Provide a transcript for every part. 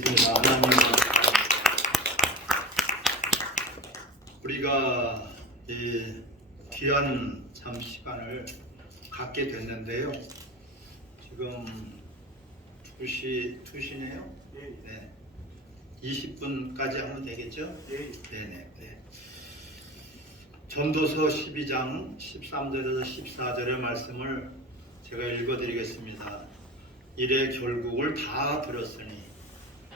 하나님, 우리가 이 귀한 참 시간을 갖게 됐는데요. 지금 2시네요. 네. 20분까지 하면 되겠죠? 네네. 네. 전도서 12장 13절에서 14절의 말씀을 제가 읽어드리겠습니다. 이래 결국을 다 들었으니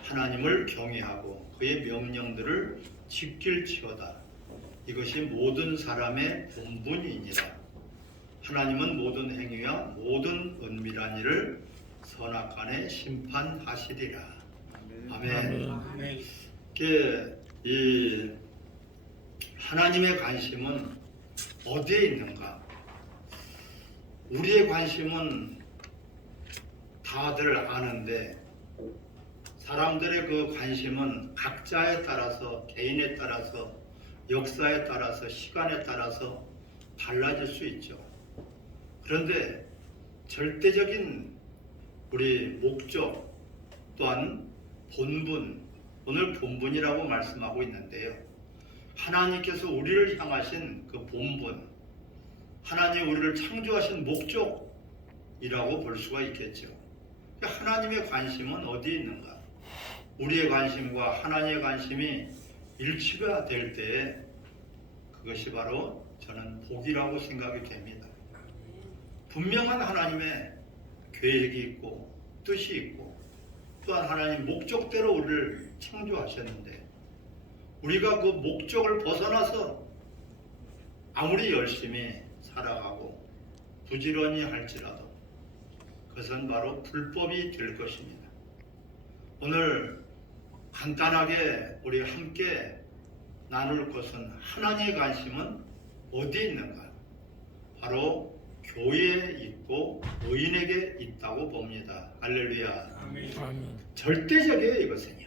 하나님을 경외하고 그의 명령들을 지킬지어다. 이것이 모든 사람의 본분이니라. 하나님은 모든 행위와 모든 은밀한 일을 선악간에 심판하시리라. 아멘. 이 하나님의 관심은 어디에 있는가? 우리의 관심은 다들 아는데 사람들의 그 관심은 각자에 따라서, 개인에 따라서, 역사에 따라서, 시간에 따라서 달라질 수 있죠. 그런데 절대적인 우리 목적 또한 본분, 오늘 본분이라고 말씀하고 있는데요. 하나님께서 우리를 향하신 그 본분, 하나님 우리를 창조하신 목적이라고 볼 수가 있겠죠. 하나님의 관심은 어디에 있는가? 우리의 관심과 하나님의 관심이 일치가 될 때에 그것이 바로 저는 복이라고 생각이 됩니다. 분명한 하나님의 계획이 있고 뜻이 있고 또한 하나님 목적대로 우리를 창조하셨는데 우리가 그 목적을 벗어나서 아무리 열심히 살아가고 부지런히 할지라도 그것은 바로 불법이 될 것입니다. 오늘 간단하게 우리 함께 나눌 것은 하나님의 관심은 어디에 있는가? 바로 교회에 있고 의인에게 있다고 봅니다. 할렐루야. 아멘. 절대적이에요. 이것은요.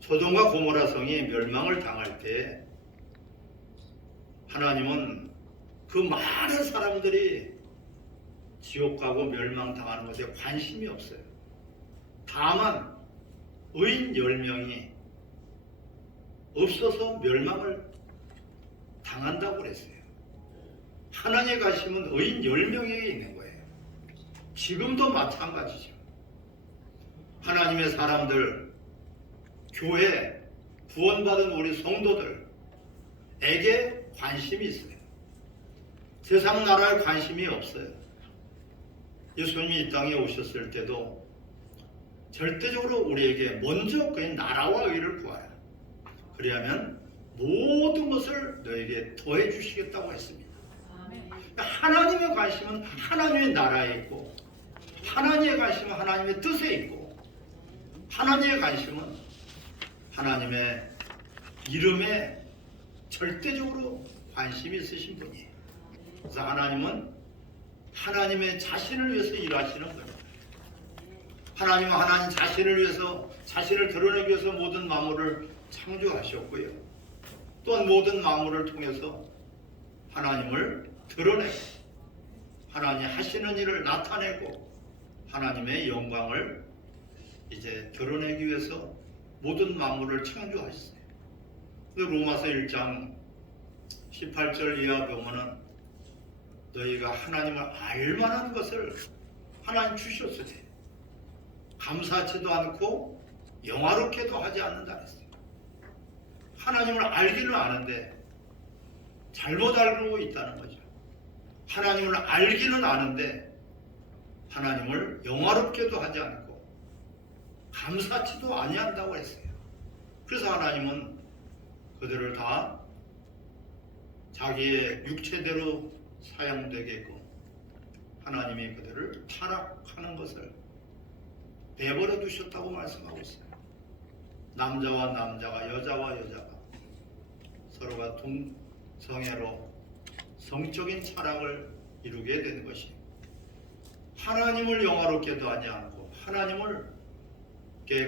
소돔과 고모라 성이 멸망을 당할 때 하나님은 그 많은 사람들이 지옥 가고 멸망당하는 것에 관심이 없어요. 다만 의인 10명이 없어서 멸망을 당한다고 그랬어요. 하나님의 관심은 의인 10명에게 있는 거예요. 지금도 마찬가지죠. 하나님의 사람들, 교회, 구원받은 우리 성도들에게 관심이 있어요. 세상 나라에 관심이 없어요. 예수님이 이 땅에 오셨을 때도 절대적으로 우리에게 먼저 그의 나라와 의를 구하라. 그리하면 모든 것을 너에게 더해 주시겠다고 했습니다. 하나님의 관심은 하나님의 나라에 있고 하나님의 관심은 하나님의 뜻에 있고 하나님의 관심은 하나님의 이름에 절대적으로 관심이 있으신 분이에요. 그래서 하나님은 하나님의 자신을 위해서 일하시는 겁니다. 하나님은 하나님 자신을 위해서, 자신을 드러내기 위해서 모든 만물을 창조하셨고요. 또한 모든 만물을 통해서 하나님을 드러내고 하나님 하시는 일을 나타내고 하나님의 영광을 이제 드러내기 위해서 모든 만물을 창조하셨어요. 로마서 1장 18절 이하 보면은 너희가 하나님을 알만한 것을 하나님 주셨으니 감사하지도 않고 영화롭게도 하지 않는다 했어요. 하나님을 알기는 아는데 잘못 알고 있다는 거죠. 하나님을 알기는 아는데 하나님을 영화롭게도 하지 않고 감사치도 아니한다고 했어요. 그래서 하나님은 그들을 다 자기의 육체대로 사용되게끔 하나님이 그들을 타락하는 것을 내버려 두셨다고 말씀하고 있어요. 남자와 남자가, 여자와 여자가 서로가 동성애로 성적인 타락을 이루게 되는 것이 하나님을 영화롭게도 하지 않고 하나님을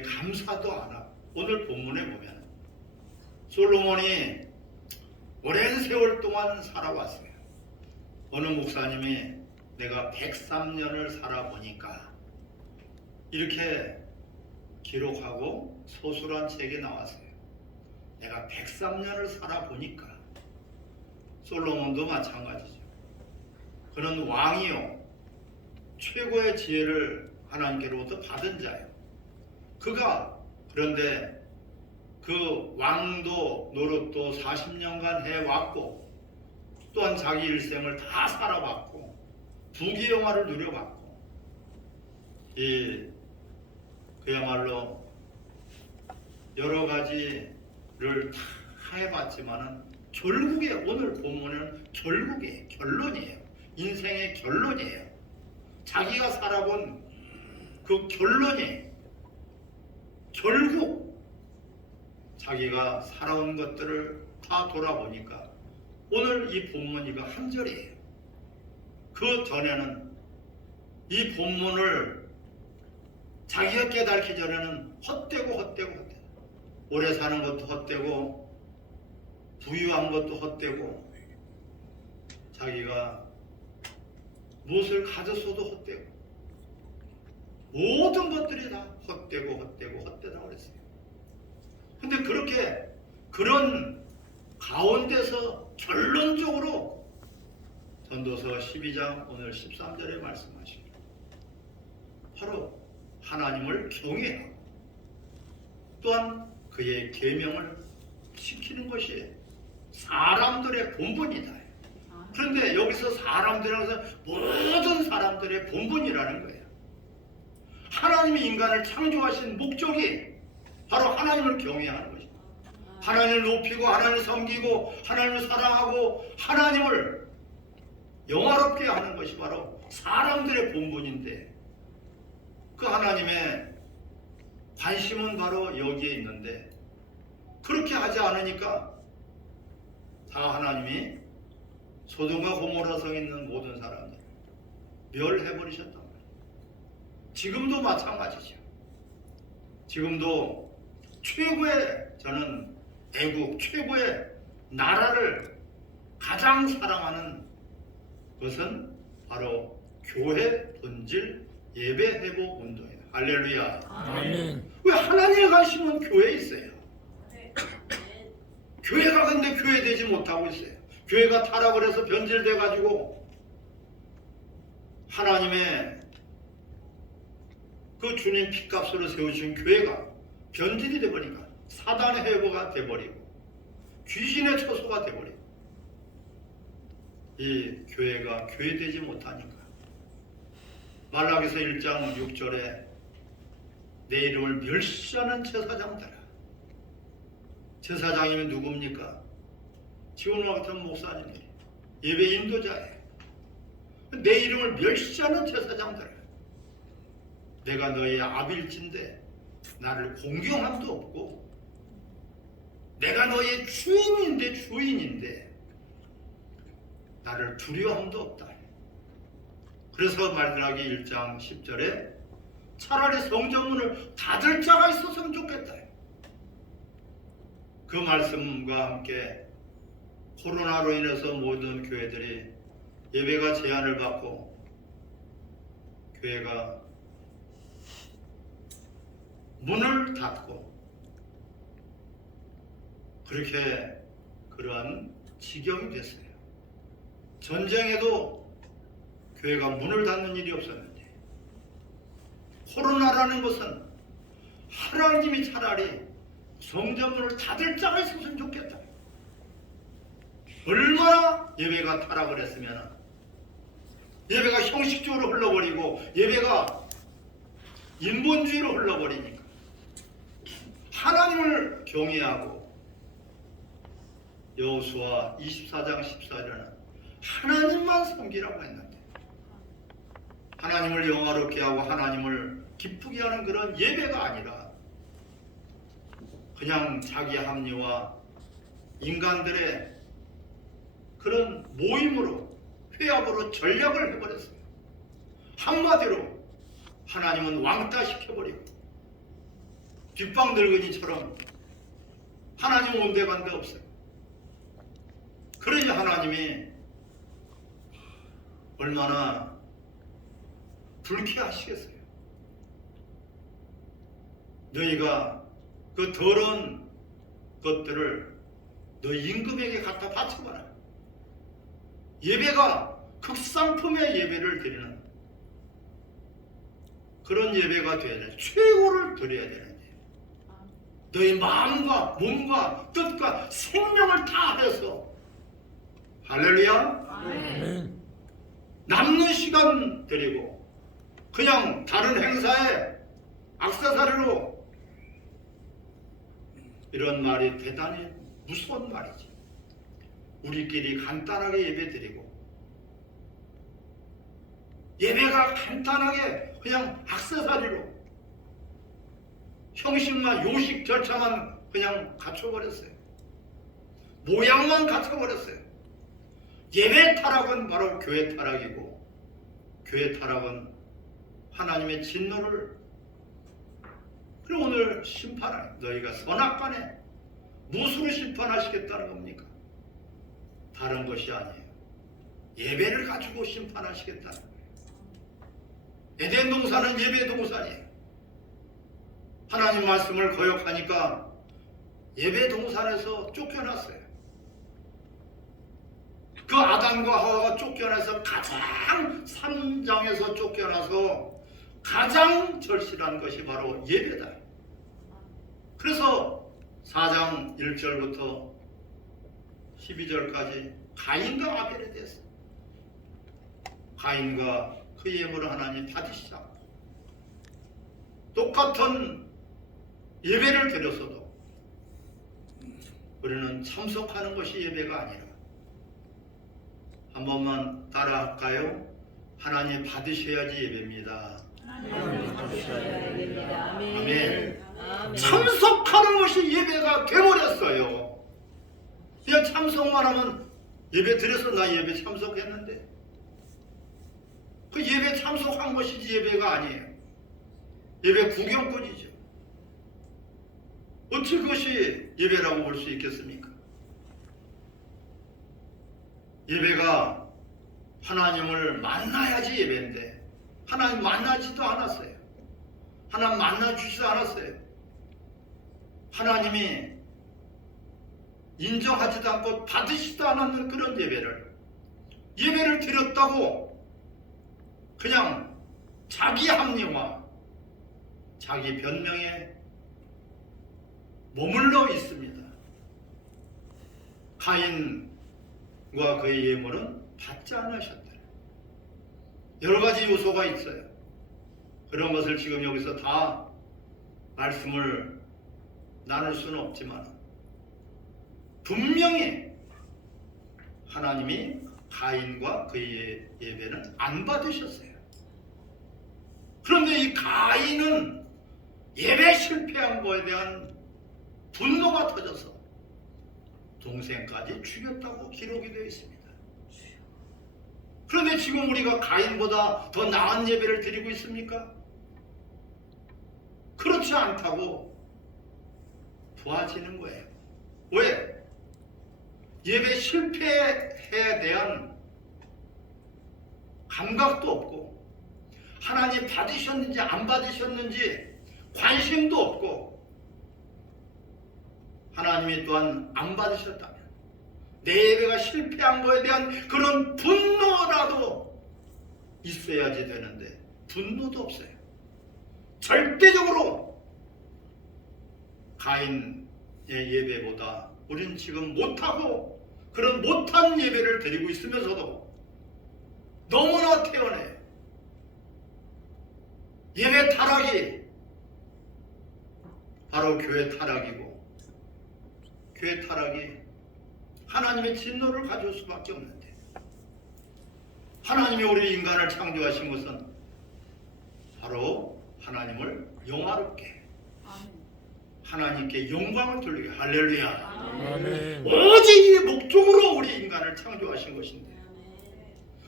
감사도 안 하고 오늘 본문에 보면 솔로몬이 오랜 세월 동안 살아왔어요. 어느 목사님이 내가 103년을 살아보니까 이렇게 기록하고 소설한 책이 나왔어요. 내가 103년을 살아보니까 솔로몬도 마찬가지죠. 그는 왕이요 최고의 지혜를 하나님께로부터 받은 자예요. 그가 그런데 그 왕도 노릇도 40년간 해왔고 또한 자기 일생을 다 살아봤고 부귀영화를 누려봤고 그야말로 여러 가지를 다 해봤지만은 결국에 오늘 본문은 결국에 결론이에요. 인생의 결론이에요. 자기가 살아본 그 결론이 결국 자기가 살아온 것들을 다 돌아보니까 오늘 이 본문 이거 한 절이에요. 그 전에는 이 본문을 자기가 깨닫기 전에는 헛되고 오래 사는 것도 헛되고 부유한 것도 헛되고 자기가 무엇을 가졌어도 헛되고 모든 것들이 다 헛되다 그랬어요. 근데 그렇게 그런 가운데서 결론적으로 전도서 12장 오늘 13절에 말씀하십니다. 바로 하나님을 경외하고 또한 그의 계명을 지키는 것이 사람들의 본분이다. 그런데 여기서 사람들이라는 것은 모든 사람들의 본분이라는 거예요. 하나님이 인간을 창조하신 목적이 바로 하나님을 경외하는 것입니다. 하나님을 높이고 하나님을 섬기고 하나님을 사랑하고 하나님을 영화롭게 하는 것이 바로 사람들의 본분인데 그 하나님의 관심은 바로 여기에 있는데 그렇게 하지 않으니까 다 하나님이 소돔과 고모라 성에 있는 모든 사람들 멸해버리셨단 말이에요. 지금도 마찬가지죠. 지금도 최고의 저는 애국 최고의 나라를 가장 사랑하는 것은 바로 교회 본질 예배 회복 운동이에요. 할렐루야. 아멘. 왜 하나님의 관심은 교회에 있어요. 교회가 근데 교회되지 못하고 있어요. 교회가 타락을 해서 변질돼 가지고 하나님의 그 주님 핏값으로 세우신 교회가 변질이 돼버리니까 사단의 회복가 돼버리고 귀신의 처소가 돼버리고 이 교회가 교회되지 못하니까 말라기서 1장 6절에 내 이름을 멸시하는 제사장들아. 제사장이면 누굽니까? 지원과 같은 목사님들이 예배 인도자예요. 내 이름을 멸시하는 제사장들아. 내가 너의 아빌진데 나를 공경함도 없고 내가 너의 주인인데 나를 두려움도 없다. 그래서 말라기 1장 10절에 차라리 성전문을 닫을 자가 있었으면 좋겠다. 그 말씀과 함께 코로나로 인해서 모든 교회들이 예배가 제한을 받고 교회가 문을 닫고 그렇게 그러한 지경이 됐어요. 전쟁에도 교회가 문을 닫는 일이 없었는데 코로나라는 것은 하나님이 차라리 성전문을 닫을 자가 있었으면 좋겠다. 얼마나 예배가 타락을 했으면 예배가 형식적으로 흘러버리고 예배가 인본주의로 흘러버리니까 하나님을 경외하고 여호수아 24장 14절은 하나님만 섬기라고 했는데 하나님을 영화롭게 하고 하나님을 기쁘게 하는 그런 예배가 아니라 그냥 자기 합리와 인간들의 그런 모임으로 회합으로 전략을 해버렸어요. 한마디로 하나님은 왕따시켜버리고 뒷방늙은이처럼 하나님 온데간데 없어요. 그러니 하나님이 얼마나 불쾌하시겠어요. 너희가 그 더러운 것들을 너 임금에게 갖다 바쳐봐라. 예배가 극상품의 예배를 드리는 그런 예배가 돼야 돼. 최고를 드려야 되는데 너희 마음과 몸과 뜻과 생명을 다해서 할렐루야. 아멘. 남는 시간 드리고 그냥 다른 행사에 액세서리로 이런 말이 대단히 무서운 말이지. 우리끼리 간단하게 예배 드리고 예배가 간단하게 그냥 액세서리로 형식만 요식 절차만 그냥 갖춰버렸어요. 모양만 갖춰버렸어요. 예배 타락은 바로 교회 타락이고 교회 타락은 하나님의 진노를 그럼 오늘 심판을 너희가 선악간에 무엇으로 심판하시겠다는 겁니까? 다른 것이 아니에요. 예배를 가지고 심판하시겠다는 거예요. 에덴 동산은 예배 동산이에요. 하나님 말씀을 거역하니까 예배 동산에서 쫓겨났어요. 그 아담과 하와가 쫓겨나서 가장 3장에서 쫓겨나서 가장 절실한 것이 바로 예배다. 그래서 4장 1절부터 12절까지 가인과 아벨에 대해서 가인과 그 예물을 하나님 받으시지 않고 똑같은 예배를 드렸어도 우리는 참석하는 것이 예배가 아니라 한 번만 따라할까요? 하나님 받으셔야지 예배입니다. 하나님 받으셔야 됩니다. 아멘. 아멘. 참석하는 것이 예배가 돼버렸어요. 그냥 참석만 하면 예배 드려서 나 예배 참석했는데 그 예배 참석한 것이지 예배가 아니에요. 예배 구경꾼이죠. 어찌 그것이 예배라고 볼 수 있겠습니까? 예배가 하나님을 만나야지 예배인데 하나님 만나지도 않았어요. 하나님 만나주지도 않았어요. 하나님이 인정하지도 않고 받으시지도 않았는 그런 예배를 드렸다고 그냥 자기 합리화, 자기 변명에 머물러 있습니다. 가인과 그의 예물은 받지 않으셨다. 여러 가지 요소가 있어요. 그런 것을 지금 여기서 다 말씀을 나눌 수는 없지만 분명히 하나님이 가인과 그의 예배는 안 받으셨어요. 그런데 이 가인은 예배 실패한 거에 대한 분노가 터져서 동생까지 죽였다고 기록이 되어 있습니다. 그런데 지금 우리가 가인보다 더 나은 예배를 드리고 있습니까? 그렇지 않다고 도와지는 거예요. 왜? 예배 실패에 대한 감각도 없고 하나님 받으셨는지 안 받으셨는지 관심도 없고 하나님이 또한 안 받으셨다면 내 예배가 실패한 거에 대한 그런 분노라도 있어야지 되는데 분노도 없어요. 절대적으로 가인의 예배보다 우리는 지금 못하고 그런 못한 예배를 드리고 있으면서도 너무나 태연해요. 예배 타락이 바로 교회 타락이고 교회 타락이 하나님의 진노를 가져올 수밖에 없는데 하나님이 우리 인간을 창조하신 것은 바로 하나님을 영화롭게 하나님께 영광을 돌리게 할렐루야. 아멘. 오직 이 목적으로 우리 인간을 창조하신 것인데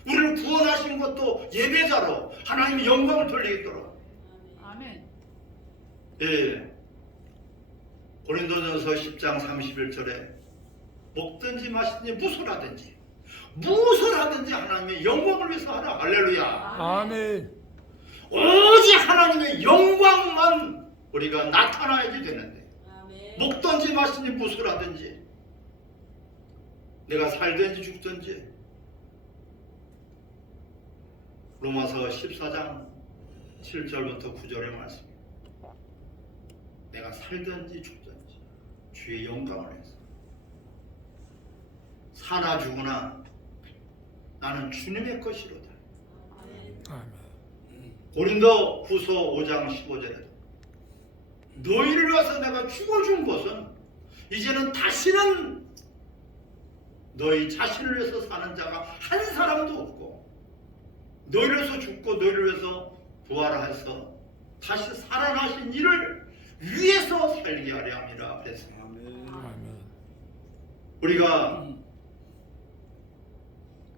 우리를 구원하신 것도 예배자로 하나님의 영광을 돌리겠도록. 아멘. 예. 고린도전서 10장 31절에 먹든지 마시든지 무엇을 하든지 하나님의 영광을 위해서 하라. 할렐루야. 아멘. 오직 하나님의 영광만 우리가 나타나야지 되는데 먹든지 마시든지 무엇을 하든지 내가 살든지 죽든지 로마서 14장 7절부터 9절의 말씀입니다. 내가 살든지 죽든지 주의 영광을 위해서 사나 죽으나 나는 주님의 것이로다. 아멘. 고린도 후서 5장 15절에도 너희를 위해서 내가 죽어준 것은 이제는 다시는 너희 자신을 위해서 사는 자가 한 사람도 없고 너희를 위해서 죽고 너희를 위해서 부활해서 다시 살아나신 이를 위해서 살게 하려 함이라 그랬습니다. 아멘. 우리가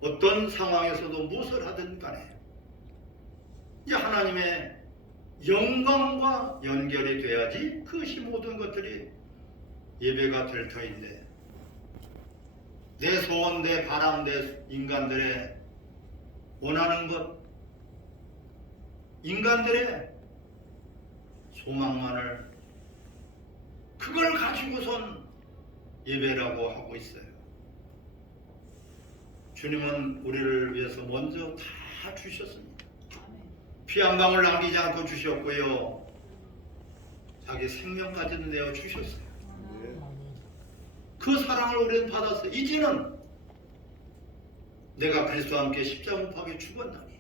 어떤 상황에서도 무엇을 하든 간에 이 하나님의 영광과 연결이 돼야지 그것이 모든 것들이 예배가 될 터인데 내 소원, 내 바람, 내 인간들의 원하는 것, 인간들의 소망만을 그걸 가지고선 예배라고 하고 있어요. 주님은 우리를 위해서 먼저 다 주셨습니다. 피 한 방울 남기지 않고 주셨고요. 자기 생명까지도 내어 주셨어요. 그 사랑을 우리는 받았어요. 이제는 내가 그리스도와 함께 십자가 못 박혀 죽었나니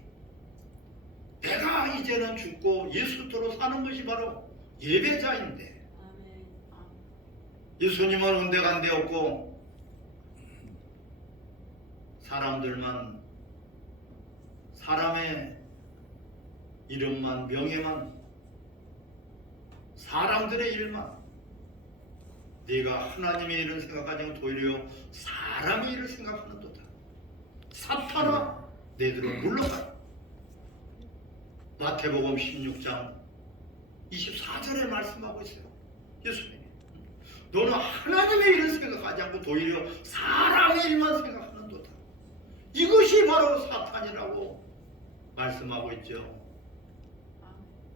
내가 이제는 죽고 예수로 사는 것이 바로 예배자인데 예수님은 온데간데없고 사람들만 사람의 이름만 명예만 사람들의 일만 네가 하나님의 일을 생각하지 않고 도리어 사람의 일을 생각하는도다. 사탄아 내들어 물러가라. 마태복음 16장 24절에 말씀하고 있어요. 예수님이 너는 하나님의 일을 생각하지 않고 도리어 사람의 일만 생각하는도다. 이것이 바로 사탄이라고 말씀하고 있죠.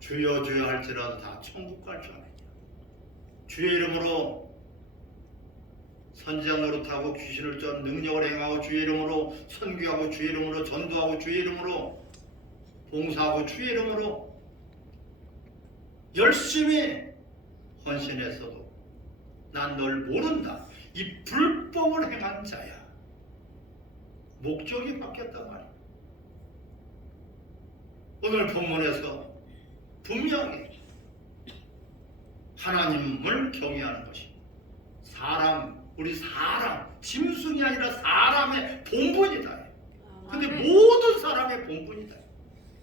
주여 주여 할지라도 다 천국 갈 줄 아느냐. 주의 이름으로 선지자 노릇하고 귀신을 쫓 능력을 행하고 주의 이름으로 선교하고 주의 이름으로 전도하고 주의 이름으로 봉사하고 주의 이름으로 열심히 헌신했어도 난 널 모른다. 이 불법을 행한 자야. 목적이 바뀌었단 말이야. 오늘 본문에서 분명히 하나님을 경외하는 것이 우리 사람, 짐승이 아니라 사람의 본분이다. 근데 모든 사람의 본분이다.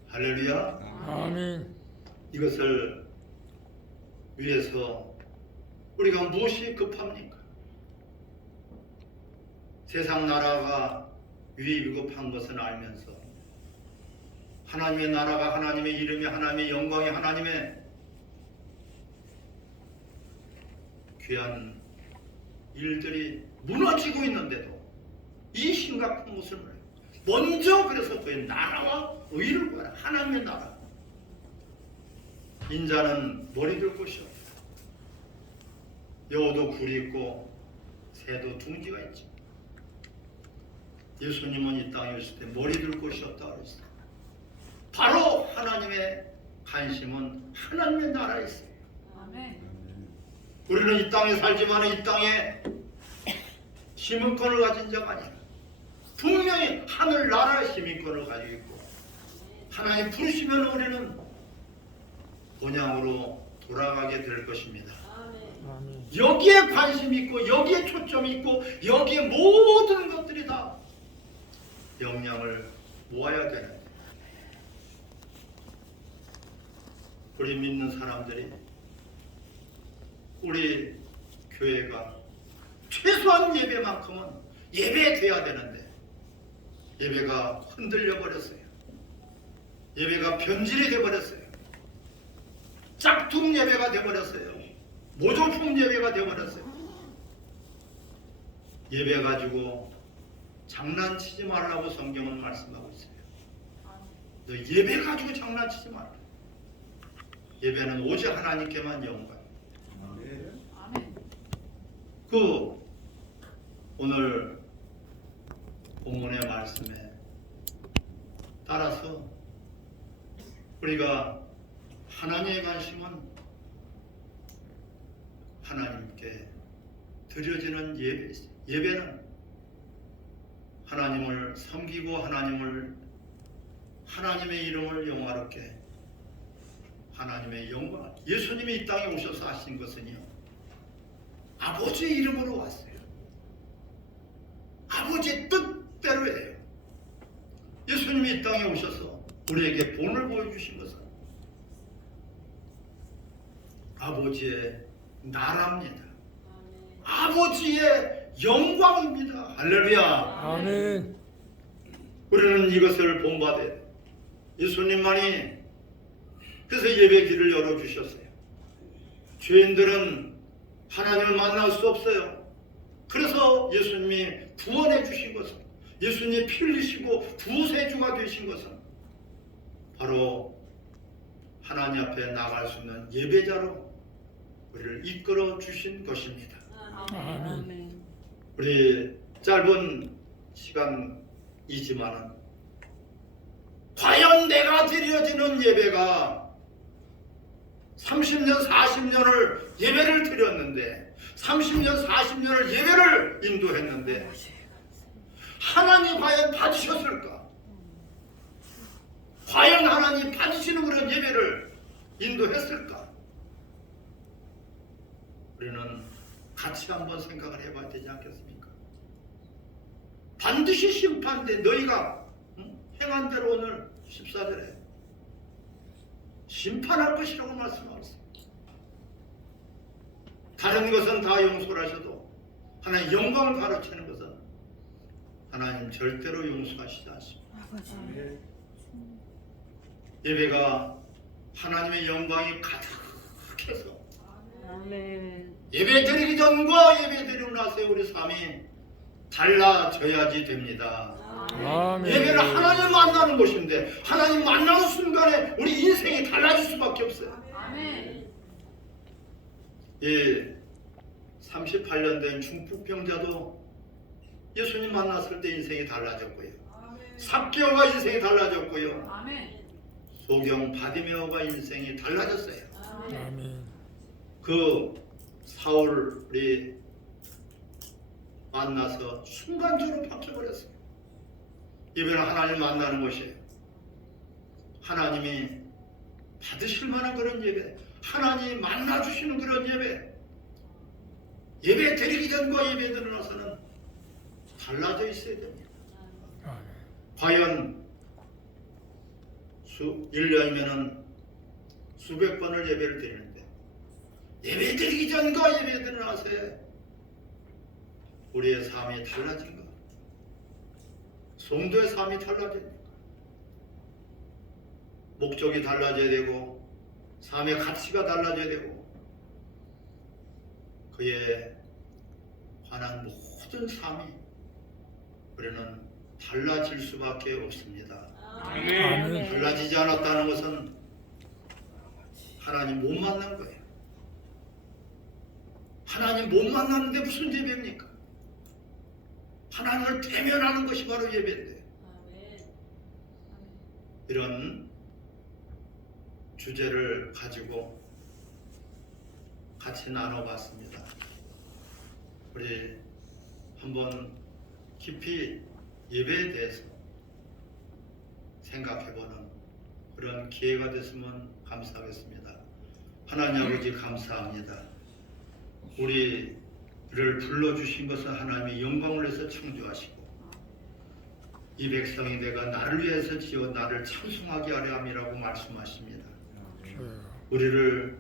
할렐루야. 아멘. 이것을 위해서 우리가 무엇이 급합니까? 세상 나라가 위급한 것은 알면서 하나님의 나라가 하나님의 이름이 하나님의 영광이 하나님의 귀한 일들이 무너지고 있는데도 이 심각한 것을 먼저 그래서 그의 나라와 의를 구하라. 하나님의 나라. 인자는 머리 들 곳이 없다. 여우도 굴이 있고 새도 둥지가 있지. 예수님은 이 땅에 있을 때 머리 들 곳이 없다 그랬어요. 바로 하나님의 관심은 하나님의 나라에 있어요. 아멘. 우리는 이 땅에 살지만 이 땅에 시민권을 가진 자가 아니라 분명히 하늘 나라의 시민권을 가지고 있고 하나님 부르시면 우리는 본향으로 돌아가게 될 것입니다. 아멘. 여기에 관심이 있고 여기에 초점이 있고 여기에 모든 것들이 다 영향을 모아야 되는 우리 믿는 사람들이 우리 교회가 최소한 예배만큼은 예배돼야 되는데 예배가 흔들려 버렸어요. 예배가 변질이 돼 버렸어요. 짝퉁 예배가 돼 버렸어요. 모조품 예배가 돼 버렸어요. 예배 가지고 장난치지 말라고 성경은 말씀하고 있어요. 너 예배 가지고 장난치지 말라. 예배는 오직 하나님께만 영광. 아멘. 그 오늘 본문의 말씀에 따라서 우리가 하나님의 관심은 하나님께 드려지는 예배는 하나님을 섬기고 하나님의 이름을 영화롭게 하나님의 영광, 예수님이 이 땅에 오셔서 하신 것은요, 아버지의 이름으로 왔어요. 아버지의 뜻대로예요. 예수님이 이 땅에 오셔서 우리에게 본을 보여주신 것은 아버지의 나라입니다. 아버지의 영광입니다. 할렐루야. 아멘. 우리는 이것을 본받아야 돼요. 예수님만이 그래서 예배 길을 열어주셨어요. 죄인들은 하나님을 만날 수 없어요. 그래서 예수님이 구원해 주신 것은, 예수님이 피 흘리시고 구세주가 되신 것은 바로 하나님 앞에 나갈 수 있는 예배자로 우리를 이끌어 주신 것입니다. 아멘. 우리 짧은 시간이지만은 과연 내가 드려지는 예배가 30년, 40년을 예배를 드렸는데 30년, 40년을 예배를 인도했는데 하나님 과연 받으셨을까? 과연 하나님 받으시는 그런 예배를 인도했을까? 우리는 같이 한번 생각을 해봐야 되지 않겠습니까? 반드시 심판돼 너희가 행한 대로 오늘 14절에 심판할 것이라고 말씀하고 있습니다. 다른 것은 다 용서를 하셔도 하나님 영광을 가르치는 것은 하나님 절대로 용서하시지 않습니다. 예배가 하나님의 영광이 가득해서 예배 드리기 전과 예배 드리고 나서의 우리 삶이 달라져야지 됩니다. 아멘. 예배는 하나님 만나는 곳인데 하나님 만나는 순간에 우리 인생이 달라질 수밖에 없어요. 아멘. 예, 38년 된 중풍병자도 예수님 만났을 때 인생이 달라졌고요. 삭개오가 인생이 달라졌고요. 아멘. 소경 바디메오가 인생이 달라졌어요. 아멘. 그 사울이 만나서 순간적으로 바뀌어버렸어요. 예배는 하나님 만나는 것이에요. 하나님이 받으실 만한 그런 예배, 하나님이 만나주시는 그런 예배, 예배 드리기 전과 예배 드리고 나서는 달라져 있어야 됩니다. 아멘. 과연 1년이면 수백 번을 예배를 드리는데 예배 드리기 전과 예배 드리고 나서의 우리의 삶이 달라진 것, 성도의 삶이 달라집니다. 목적이 달라져야 되고 삶의 가치가 달라져야 되고 그에 관한 모든 삶이 우리는 달라질 수밖에 없습니다. 아멘. 달라지지 않았다는 것은 하나님 못 만난 거예요. 하나님 못 만났는데 무슨 예배입니까? 하나님을 대면하는 것이 바로 예배인데 이런 주제를 가지고 같이 나눠봤습니다. 우리 한번 깊이 예배에 대해서 생각해보는 그런 기회가 됐으면 감사하겠습니다. 하나님 아버지 감사합니다. 우리를 불러주신 것은 하나님의 영광을 위해서 창조하시고 이 백성이 내가 나를 위해서 지어 나를 찬송하게 하려 함이라고 말씀하십니다. 우리를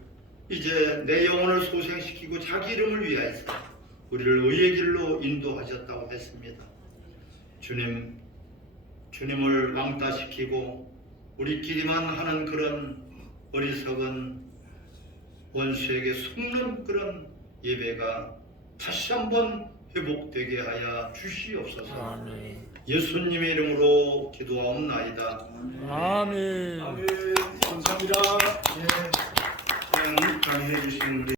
이제 내 영혼을 소생시키고 자기 이름을 위하여서 우리를 의의 길로 인도하셨다고 했습니다. 주님을 왕따시키고 우리끼리만 하는 그런 어리석은 원수에게 속는 그런 예배가 다시 한번 회복되게 하여 주시옵소서. 아멘. 예수님의 이름으로 기도하옵나이다. 아멘. 아멘. 감사합니다. 예. 찬양을 강의해 주신 우리